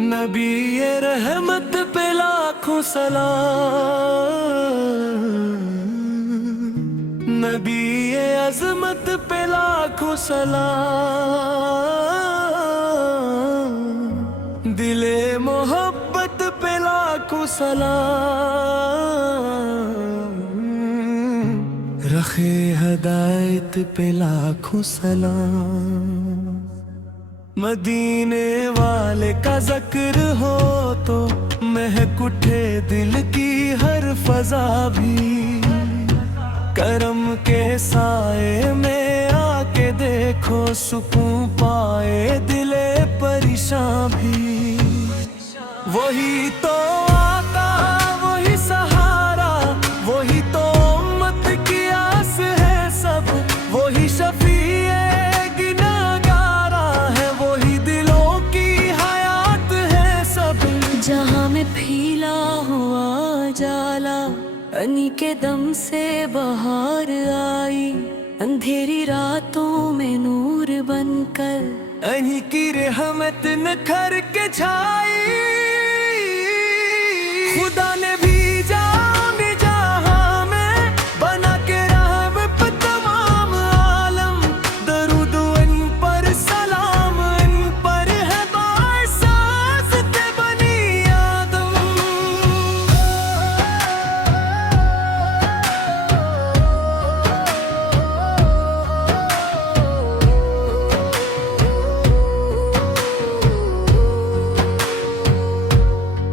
नबी ये रहमत पे लाखों सलाम, नबी ये अजमत पे लाखों सलाम, दिले मोहब्बत पे लाखों सलाम, रखे हदायत पे लाखों सलाम। मदीने वाले का जिक्र हो तो महक उठे दिल की हर फजा भी। करम के साए में आके देखो सुकून पाए दिले परेशान भी। वही तो आता वही सहारा, वही तो उम्मत की आस है सब, वही शफीए गिनहगारा है, वही दिलों की हयात है सब। जहाँ में फीला हुआ जाला, अनी के दम से बहार आई, अंधेरी रातों में नूर बनकर अनी की रहमत निखर के छाई। खुदा ने भेजा हमें जहां में, बना के रहमत पे तमाम आलम। दरूद इन पर सलाम, इन पर है बासाज़ते बनी आदम।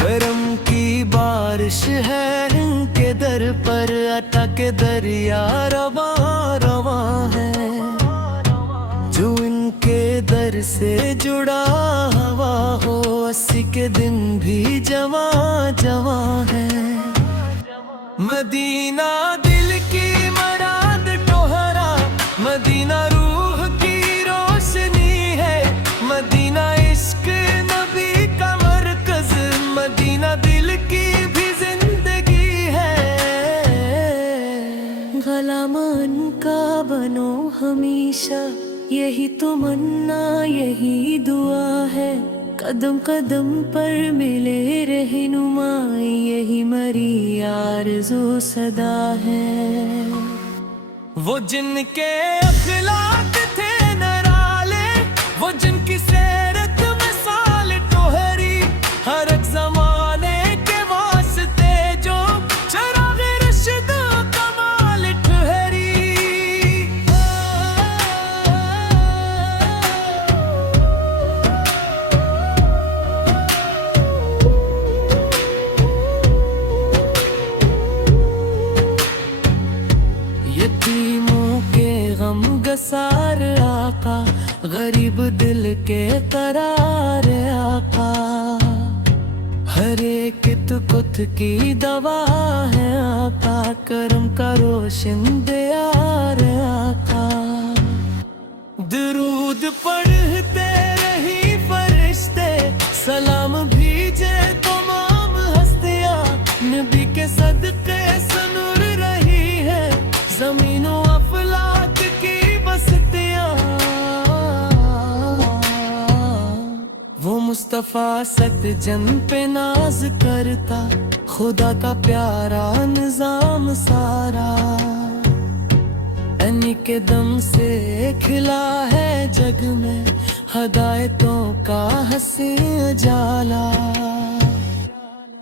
करम की बारिश है इनके दर पर, अता के दरिया रवा रवा है। जो इनके दर से जुड़ा हवा हो, 80 के दिन भी जवा जवा है। मदीना दिल की मराद टोहरा, मदीना रूह की रोशनी है, मदीना इश्क नबी का मरकज, मदीना दिल की भी जिंदगी है। गलामान का बनो हमेशा, यही तमन्ना यही दुआ है। कदम कदम पर मिले रहनुमाई, यही मरी आरज़ू सदा है। वो जिनके अखलाक थे नराले, वो जिनकी सेरत मिसाल टोहरी, हर एक ज़माने के वास्ते जो चराग़ रश्द कमाल ठहरी। यतीमों के गम गसार आका, गरीब दिल के करार आका, हर एक कुत की दवा है आका, करम का रोशन दियार आका। दरूद पढ़ते रही फरिश्ते, सलाम भेजे तमाम हस्तियां, नबी के सदके सनूर रही है ज़मीनों अफलाक की बस्तियां। वो मुस्तफ़ा सत जन पे नाज करता, खुदा का प्यारा निज़ाम सारा, अनी के दम से खिला है जग में हदायतों का हसी जाला।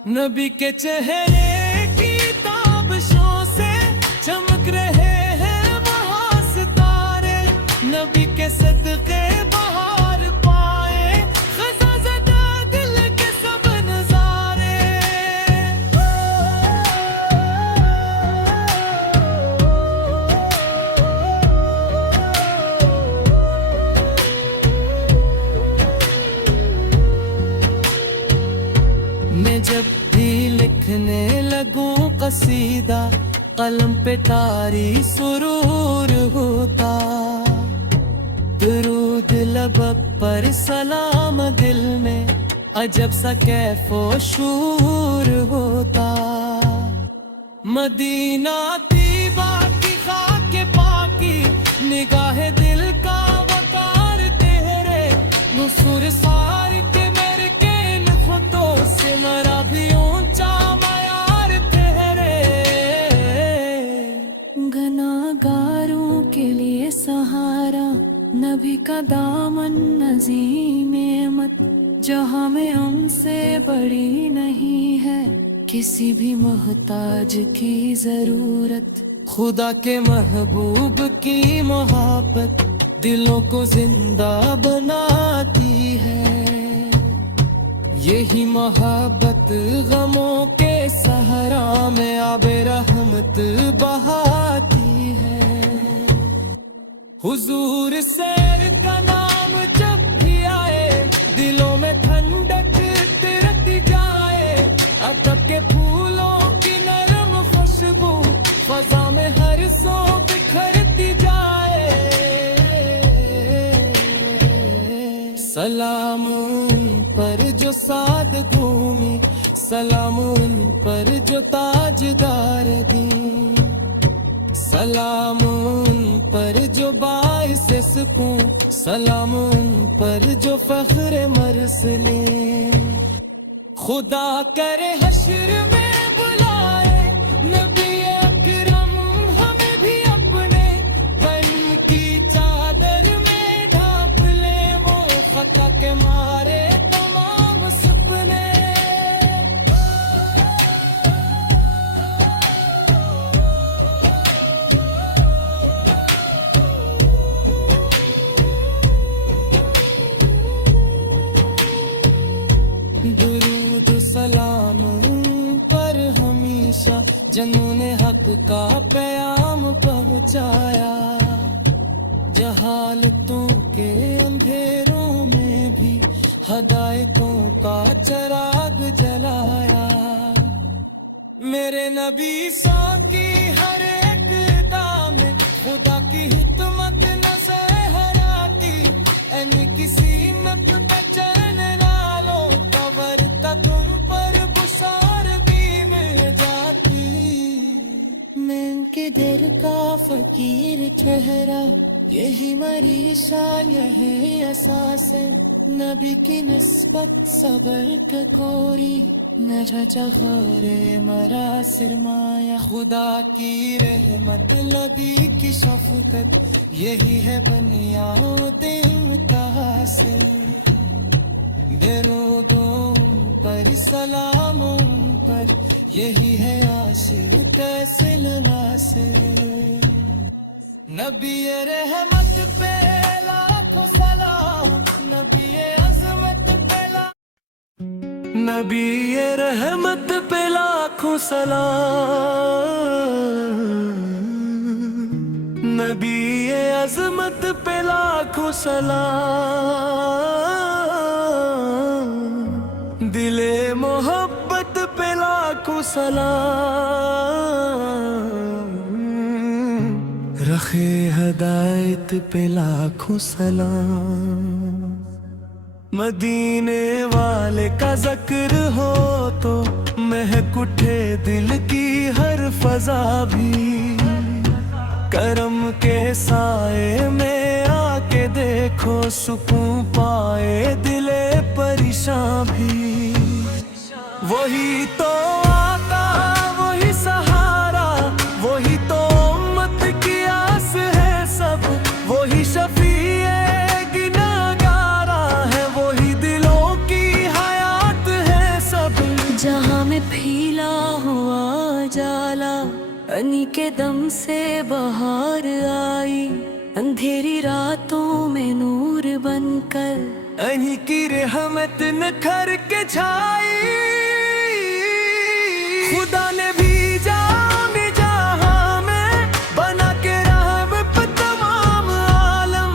नबी के चेहरे की ताबशों से चमक रहे हैं वहाँ सितारे, नबी के सदके बहार पाए ख़ज़ा-ज़दा दिल के सब नज़ारे। मैं जब भी लिखने लगूं कसीदा, कलम पे तारी सुरूर होता, दुरूद लब पर सलाम दिल में अजब सा कैफो शूर होता। मदीना तीबा की खाक पाकी, निगाह दिल का वकार तेरे, नुसूर सार के मेरे के का दामन नज़ीम नेमत जहाँ में हमसे बड़ी नहीं है किसी भी मोहताज की जरूरत। खुदा के महबूब की मोहब्बत दिलों को जिंदा बनाती है। यही मोहब्बत गमों के सहरा में आबे रहमत बहाती है। हुजूर सैर का नाम जब भी आए दिलों में ठंडक तिरक जाए। अदब के फूलों की नरम खुशबू फजा में हर सो बिखरती जाए। सलाम उन पर जो साद घूमी, सलाम उन पर जो ताजदार दी, सलाम उन पर जो बाइस सुकून, सलाम उन पर जो फख्र मरसले। खुदा करे हश्र में बुलाए नबी अकरम हमें भी अपने बन की चादर में ढांप ले। वो खता के मारे तमाम सपने। दुरूद सलाम पर हमेशा जिन्होंने हक का पैगाम पहुंचाया। जहालतों के अंधेरों में भी हदायतों का चिराग जलाया। मेरे नबी साहब की हर एक अदा में खुदा की हिकमत न सहराती। यानी किसी नब का चैन नालो कबर का तुम पर बुसार भी मिल जाती। मैं उनके दर का फकीर ठहरा यही मरीशा यही असास है। नबी की निस्बत सबर का कोरी न चखोरे मरा सिरमाया। खुदा की रहमत नबी की शफकत यही है बुनियाद मुतासिर। दरूदों पर सलाम पर यही है आशिर तहसील नासिर। नबी रहमत पे लाखों सलाम, नबी अज़मत पे नबी रहमत पे लाखों सलाम, नबी अज़मत पे लाखों सलाम। दिले मोहब्बत पे लाखों सलाम, रखे हदायत पे लाखों सलाम। मदीने वाले का जिक्र हो तो महक उठे दिल की हर फजा भी। करम के साए में आके देखो सुकून पाए दिले परेशान भी। वही तो आता वही सहारा, वही तो उम्मत की आस है सब। वही शफीए गिनहगारा है, वही दिलों की हयात है सब। जहाँ में फीला हुआ जाला अनी के दम से बहार आई। अंधेरी रातों में नूर बनकर अनी की रहमत निखर के छाई। खुदा ने भेजा हमें जहां में बना के रहमत पे तमाम आलम।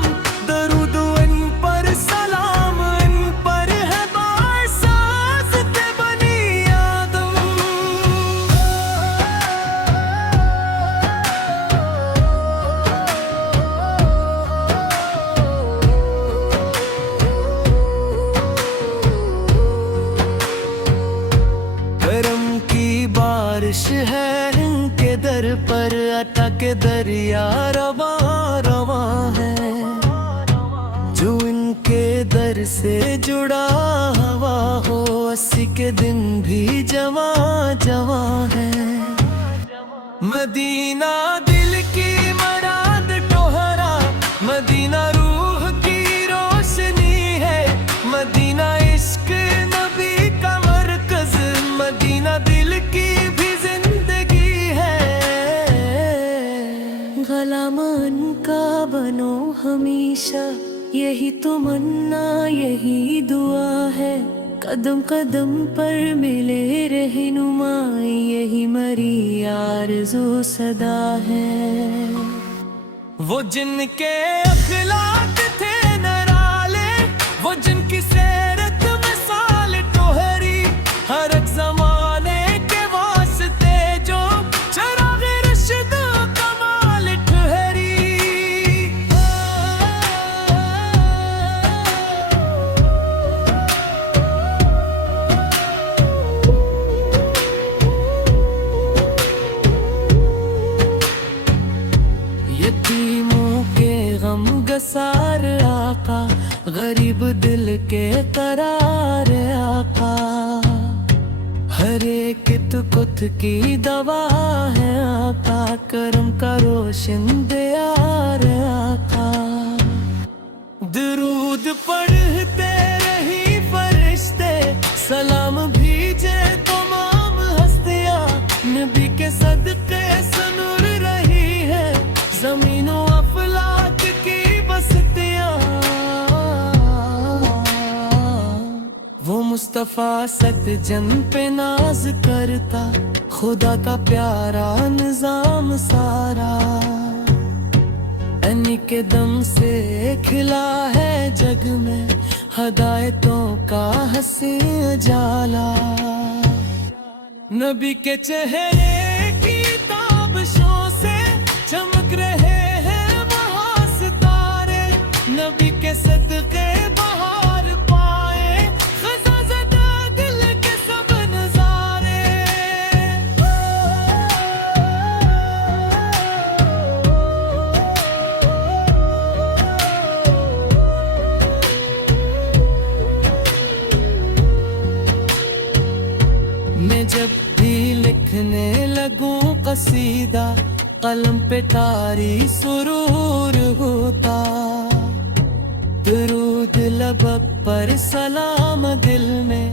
दरूद इन पर सलाम, इन पर है बाएसाज़त बनी आदम। करम की बारिश है इनके दर पर, अता के दरिया रवा रवा है। जो इनके दर से जुड़ा हवा हो, 80 के दिन भी जवा जवा है। मदीना दिल की मराद टोहरा, मदीना रूह की हमेशा, यही तमन्ना यही दुआ है। कदम कदम पर मिले रहनुमाई, यही मरी आरज़ू सदा है। वो जिनके अखलाक थे नराले, वो जिनकी सीरत मिसाल टोहरी, हर एक ज़माने के वास्ते जो चराग़ रश्द कमाल ठहरी। यतीमों के गम गसार आका, गरीब दिल के करार आका, हर एक कुत की दवा है आका, करम का रोशन दियार आका। दरूद पढ़ते रही फरिश्ते, सलाम भेजे तमाम हस्तियां, नबी के सदके सनूर रही है ज़मीनो अफलाक की बस्तियां। वो मुस्तफ़ा सत जन पे नाज करता, खुदा का प्यारा निज़ाम सारा, अन्नी के दम से खिला है जग में, हदायतों का हसी उजाला। नबी के चेहरे की ताबशों से चमक रहे हैं वहाँ सितारे, नबी के सदके बहार पाए ख़ज़ा-ज़दा दिल के सब नज़ारे। मैं जब भी लिखने लगूं कसीदा, कलम पे तारी सुरूर होता, दरूद लब पर सलाम दिल में,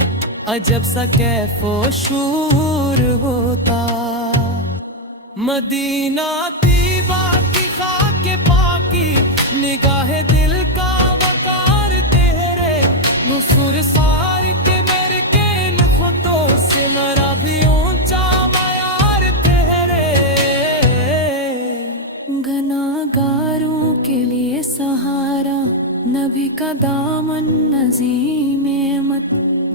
अजब सा कैफो शूर होता। मदीना तीबा की खाके पाकी, निगाहे दिल का वकार तेरे, नुसूर सार के मेरे के नखतों से मरा भी ऊंचा मयार तेरे। गुनाहगारों के लिए सहारा, नबी का दामन नज़ीम अहमद,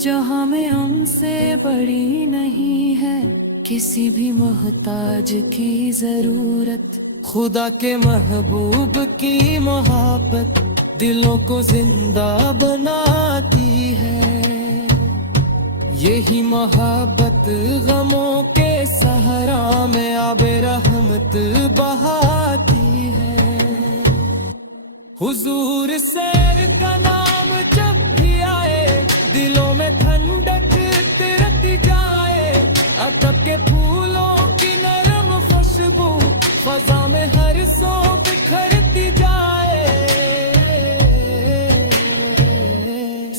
जहाँ में हमसे बड़ी नहीं है किसी भी मोहताज की जरूरत। खुदा के महबूब की मोहब्बत दिलों को जिंदा बनाती है, यही मोहब्बत गमों के सहरा में आबे रहमत बहाती है। हुजूर सैर का नाम जब भी आए, दिलों में ठंडक तिरती जाए, अदब के फूलों की नरम खुशबू फ़ज़ा में हर सो बिखरती जाए।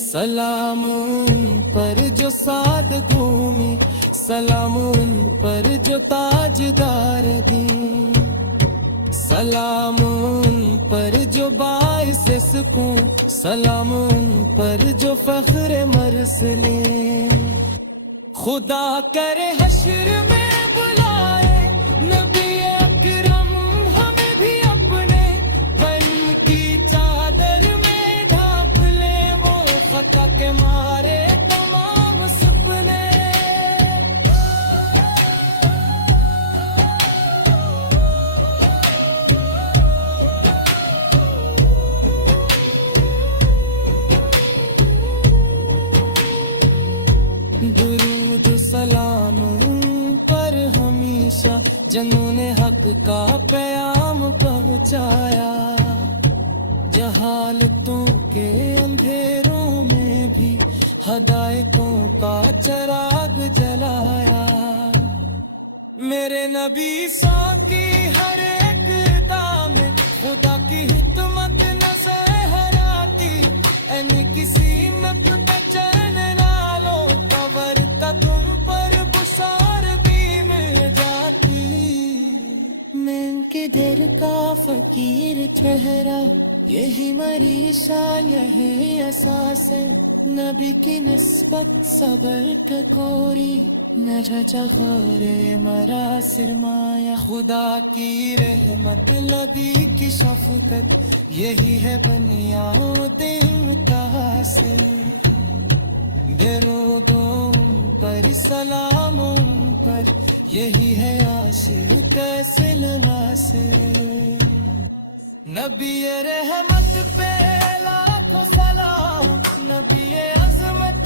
सलाम उन पर जो साद घूमी, सलाम उन पर जो ताजदार दी, सलाम उन पर जो बाइस सुकून, सलाम उन पर जो फ़ख्र मरसले। खुदा करे हश्र में बुलाए नबी अकरम हमें भी अपने, बन की चादर में ढांप ले वो खता के मारे तमाम सपने। दुरूद सलाम पर हमेशा, जिन्होंने हक का प्याम पहुंचाया, जहालतों के अंधेरों में भी हदायतों का चराग जलाया। मेरे नबी सौ की हर एक दाम खुदा की हिकमत न सहराती, ऐनी किसी नब का चैन ना लो, कबर का तुम पर बुसार भी मिल जाती। मैं उनके दर का फकीर ठहरा, यही मरीशा यही असास है, नबी की निस्बत सबर टकोरी, न झचकोरे मरा सिरमाया, खुदा की रहमत नबी की शफकत, यही है बुनियाद मुतासिर। दरूदों पर सलाम उन पर, यही है आशिक सिलसिला। नबी रहमत पे लाखों सलाम, नबी अज़मत